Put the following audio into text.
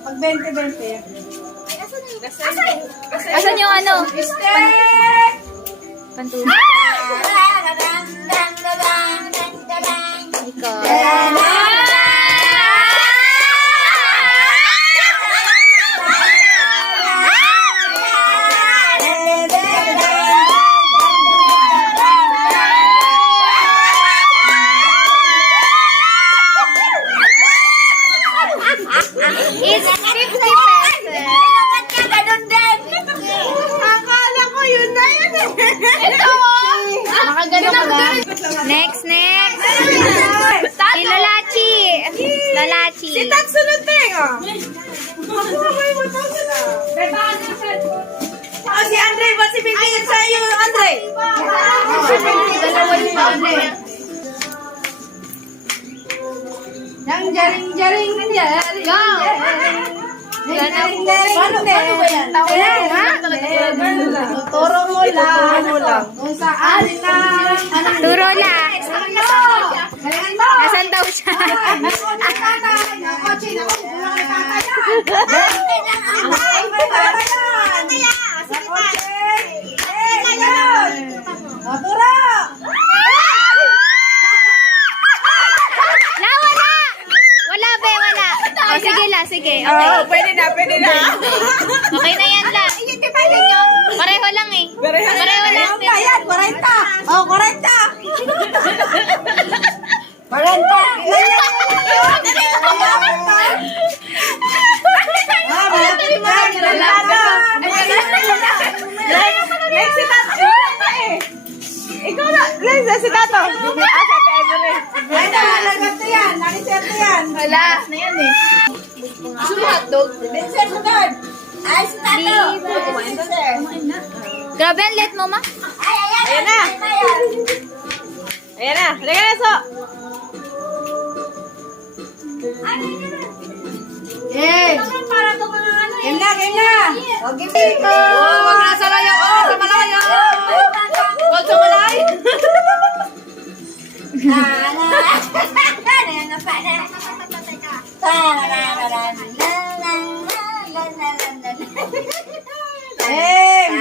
Pag 20-20. Asan yung ano? Step! Pantulo. Ikaw. It's 50 pesos. Akala ko yun na yun eh. Ito! Makagano ka ba? Next. Si Lolachi. Lolachi. Si Tatsunod Teng, oh. Makuha mo yung 1,000 ah. Si Andre, ba't si bibigyan sa iyo, Andre? Dalawa yung Andre. Nang jaring. Go! Paano ba yan? Turo mo lang. Kung saan na. Turo lang. Galingan mo. Nasaan daw siya? Wala, be, wala. Oh, sige la, sige. Okay. Pwede na. Okay na yan lang. Pareho lang eh. Pareho lang. Ayan, 40. Oh, 40. 40. Ikaw na, si Tato. Ay, nalagap yan. Nakiserte yan. Wala. Na yan eh. Gusto mo hotdog? Sunod. Ay, si Tato. Grabe ang late mo, ma. Ayan na. Ayan na. Halika na, So. Yay! Game na. O, game na. Wag na sa layo. Sa malayo. Wag sa malayo. Game!